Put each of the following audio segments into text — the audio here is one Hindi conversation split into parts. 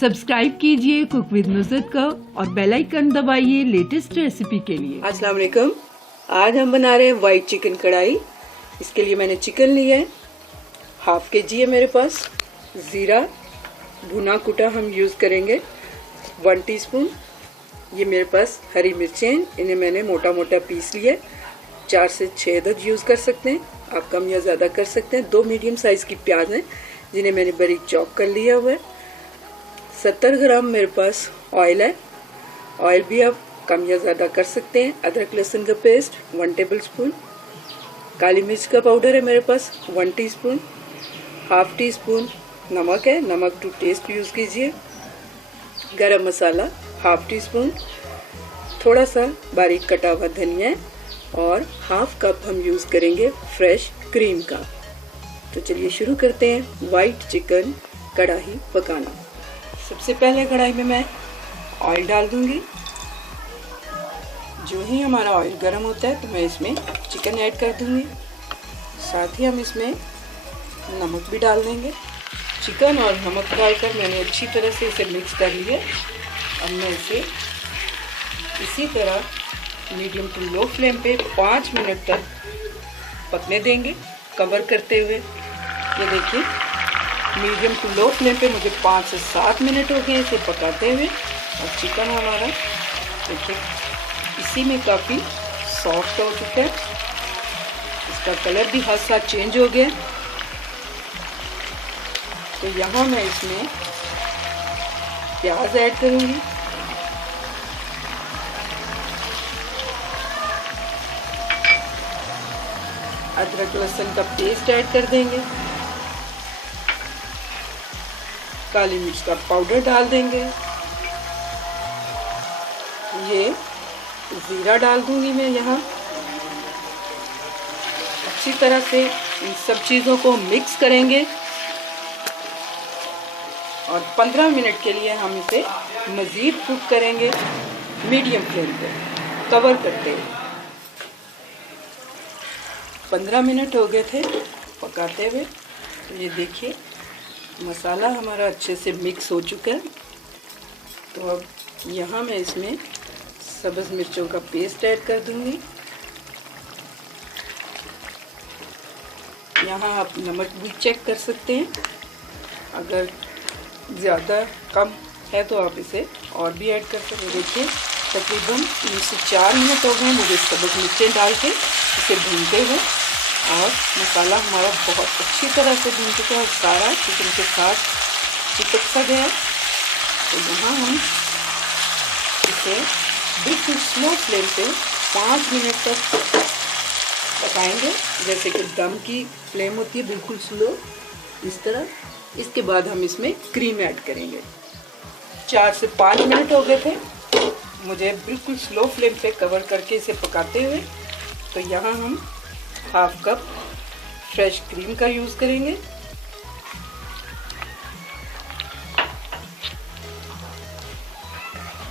सब्सक्राइब कीजिए कुक विद नुसरत का और बेल आइकन दबाइए लेटेस्ट रेसिपी के लिए। अस्सलाम वालेकुम। आज हम बना रहे हैं वाइट चिकन कढ़ाई। इसके लिए मैंने चिकन लिया है, हाफ के जी है मेरे पास। ज़ीरा भुना कुटा हम यूज़ करेंगे 1 टीस्पून। ये मेरे पास हरी मिर्चें, इन्हें मैंने मोटा मोटा पीस लिया है। 4 से 6 अदद यूज़ कर सकते हैं, आप कम या ज़्यादा कर सकते हैं। 2 मीडियम साइज़ की प्याज हैं जिन्हें मैंने बारीक चॉप कर लिया हुआ है। 70 ग्राम मेरे पास ऑयल है, ऑयल भी आप कम या ज़्यादा कर सकते हैं। अदरक लहसुन का पेस्ट 1 टेबल स्पून। काली मिर्च का पाउडर है मेरे पास 1 टीस्पून। हाफ टी स्पून नमक है, नमक टू टेस्ट यूज़ कीजिए। गरम मसाला हाफ टी स्पून। थोड़ा सा बारीक कटा हुआ धनिया है और हाफ कप हम यूज़ करेंगे फ्रेश क्रीम का। तो चलिए शुरू करते हैं वाइट चिकन कढ़ाई पकाना। सबसे पहले कढ़ाई में मैं ऑयल डाल दूंगी। जो ही हमारा ऑयल गर्म होता है तो मैं इसमें चिकन ऐड कर दूंगी। साथ ही हम इसमें नमक भी डाल देंगे। चिकन और नमक डालकर मैंने अच्छी तरह से इसे मिक्स कर लिया। अब मैं इसे इसी तरह मीडियम टू लो फ्लेम पे 5 मिनट तक पकने देंगे कवर करते हुए। ये देखिए मीडियम टू लो फ्लेम पे मुझे 5 से 7 मिनट हो गए इसे पकाते हुए। और चिकन हमारा देखिए इसी में काफ़ी सॉफ्ट हो चुका है, इसका कलर भी हद साथ चेंज हो गया। तो यहाँ मैं इसमें प्याज ऐड करूँगी। अदरक लहसुन का पेस्ट ऐड कर देंगे। काली मिर्च का पाउडर डाल देंगे। ये ज़ीरा डाल दूंगी मैं यहाँ। अच्छी तरह से इन सब चीज़ों को मिक्स करेंगे और 15 मिनट के लिए हम इसे मज़ीद कुक करेंगे मीडियम फ्लेम पे कवर करते हुए। 15 मिनट हो गए थे पकाते हुए। तो ये देखिए मसाला हमारा अच्छे से मिक्स हो चुका है। तो अब यहाँ मैं इसमें सब्ज़ मिर्चों का पेस्ट ऐड कर दूँगी। यहाँ आप नमक भी चेक कर सकते हैं, अगर ज़्यादा कम है तो आप इसे और भी ऐड कर सकते हैं। देखिए तकरीबन 3 से 4 मिनट हो गए मुझे सब्ज़ मिर्चें डाल के इसे भूनते हुए। और मसाला हमारा बहुत अच्छी तरह से भून चुका है, सारा चिकन के साथ चिपक सा गया। तो यहाँ हम इसे बिल्कुल स्लो फ्लेम पे 5 मिनट तक पकाएंगे, जैसे कि दम की फ्लेम होती है बिल्कुल स्लो, इस तरह। इसके बाद हम इसमें क्रीम ऐड करेंगे। 4 से 5 मिनट हो गए थे मुझे बिल्कुल स्लो फ्लेम पे कवर करके इसे पकाते हुए। तो यहाँ हम हाफ कप फ्रेश क्रीम का यूज़ करेंगे।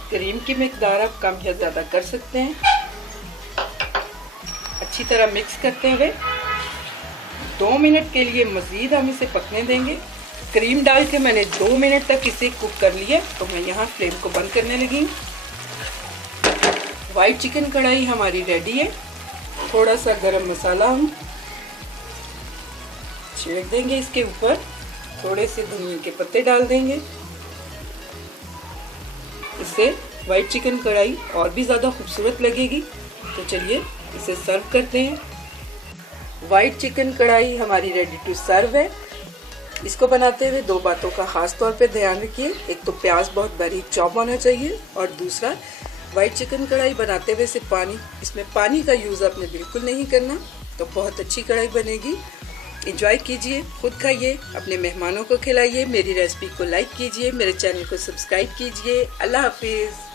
क्रीम की मिकदार आप कम या ज़्यादा कर सकते हैं। अच्छी तरह मिक्स करते हुए 2 मिनट के लिए मज़ीद हम इसे पकने देंगे। क्रीम डाल के मैंने 2 मिनट तक इसे कुक कर लिया। तो मैं यहाँ फ्लेम को बंद करने लगी। वाइट चिकन कढ़ाई हमारी रेडी है। थोड़ा सा गरम मसाला हम छिड़क देंगे इसके ऊपर। थोड़े से धनिया के पत्ते डाल देंगे। इससे वाइट चिकन कढ़ाई और भी ज़्यादा खूबसूरत लगेगी। तो चलिए इसे सर्व करते हैं। वाइट चिकन कढ़ाई हमारी रेडी टू सर्व है। इसको बनाते हुए 2 बातों का ख़ास तौर पे ध्यान रखिए। एक तो प्याज बहुत बारीक चॉप होना चाहिए, और दूसरा वाइट चिकन कढ़ाई बनाते हुए से इसमें पानी का यूज़ आपने बिल्कुल नहीं करना। तो बहुत अच्छी कढ़ाई बनेगी। एंजॉय कीजिए, खुद खाइए, अपने मेहमानों को खिलाइए। मेरी रेसिपी को लाइक कीजिए, मेरे चैनल को सब्सक्राइब कीजिए। अल्लाह हाफिज़।